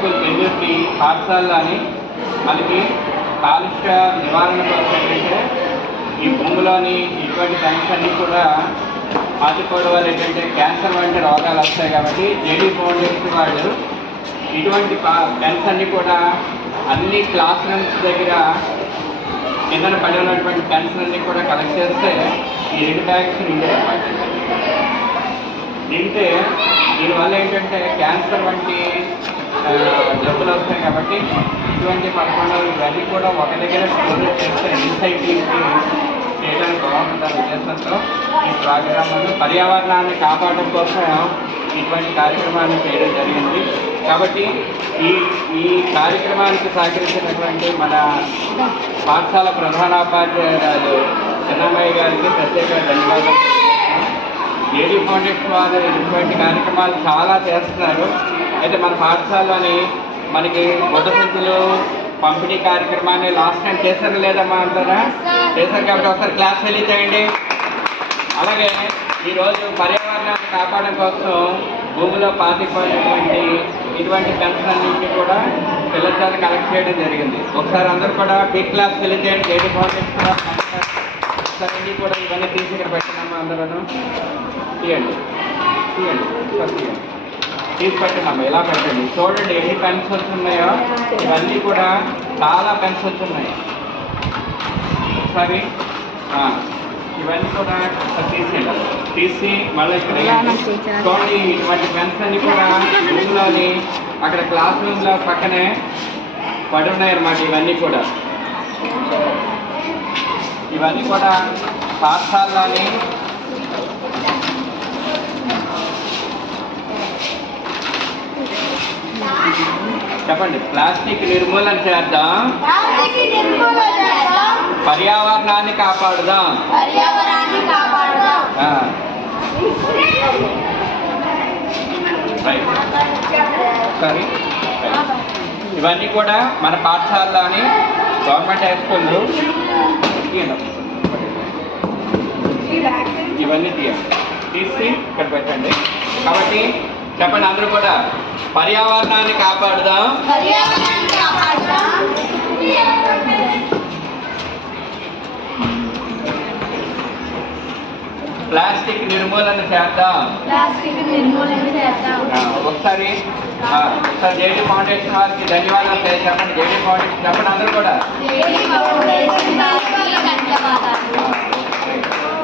School బెంగళూరుకి పాఠశాలని మనకి కాలుష్య నివారణ కోసం ఏంటంటే ఈ భూమిలోని ఇటువంటి పెన్స్ అన్నీ కూడా ఆదుకోవడం వల్ల ఏంటంటే క్యాన్సర్ వంటి రోగాలు వస్తాయి. కాబట్టి జేడీ ఫౌండేషన్ వాళ్ళు ఇటువంటి పెన్స్ అన్నీ కూడా అన్ని క్లాస్ రూమ్స్ దగ్గర కిందన పడి ఉన్నటువంటి పెన్స్ అన్నీ కూడా కలెక్ట్ చేస్తే ఈ 2 బ్యాగ్స్ నిండేదన్నమాట. నింటే దీనివల్ల ఏంటంటే క్యాన్సర్ వంటి జబ్బులు వస్తాయి. కాబట్టి ఇటువంటి పదకొండలు ఇవన్నీ కూడా ఒక దగ్గర స్టోర్ చేస్తే రీసైక్లింగ్కి చేయడానికి బాగుంటుందనే ఉద్దేశంతో ఈ ప్రోగ్రాంలో పర్యావరణాన్ని కాపాడడం కోసం ఇటువంటి కార్యక్రమాన్ని చేయడం జరిగింది. కాబట్టి ఈ కార్యక్రమానికి సహకరించినటువంటి మన పాఠశాల ప్రధానోపాధ్యాయురాలు చిన్నమయ్య గారికి ప్రత్యేక ధన్యవాదాలు. జేడీ ఫౌండేషన్ వారు ఇటువంటి కార్యక్రమాలు చాలా చేస్తున్నారు. అయితే మన పాఠశాలలోని మనకి గుడ్డ సంచులు పంపిణీ కార్యక్రమాన్ని లాస్ట్ టైం చేశారు లేదమ్మా అంటారా? చేశారు. కాబట్టి ఒకసారి క్లాస్ వెళ్ళి చేయండి. అలాగే ఈరోజు పర్యావరణాన్ని కాపాడడం కోసం భూమిలో పాతిపోయినటువంటి ఇటువంటి పెన్షన్లన్నింటినీ కూడా పిల్లల చేత కలెక్ట్ చేయడం జరిగింది. ఒకసారి అందరూ కూడా బిగ్ క్లాస్ వెళ్ళి చేయండి. జేడీ ఫౌండేషన్ ఒకసారి కూడా ఇవన్నీ తీసి ఇక్కడ పెట్టినామా అందరూ తీయండి తీసి పెట్టినామా ఇలా పెట్టండి. చూడండి ఎన్ని పెన్సిల్స్ ఉన్నాయో. ఇవన్నీ కూడా చాలా పెన్సిల్స్ ఉన్నాయి. ఒకసారి ఇవన్నీ కూడా తీసేయండి. తీసి మళ్ళీ ఇక్కడ చూడండి ఇటువంటి పెన్స్ అన్ని కూడా రూమ్లోని అక్కడ క్లాస్ రూమ్లో పక్కనే పడి ఉన్నాయన్నమాట. ఇవన్నీ కూడా పాఠశాలని చెప్పండి. ప్లాస్టిక్ నిర్మూలన చేద్దాం, పర్యావరణాన్ని కాపాడుదాం. సరే, ఇవన్నీ కూడా మన పాఠశాలలోని గవర్నమెంట్ హై స్కూల్ ఇవన్నీ తీసి ఇక్కడ పెట్టండి. కాబట్టి చెప్పండి అందరూ కూడా పర్యావరణాన్ని కాపాడుదాం, ప్లాస్టిక్ నిర్మూలన చేద్దాం. ఒకసారి జేడీ ఫౌండేషన్ వారికి ధన్యవాదాలు చెప్పండి. జేడీ ఫౌండేషన్ చెప్పండి అందరూ కూడా.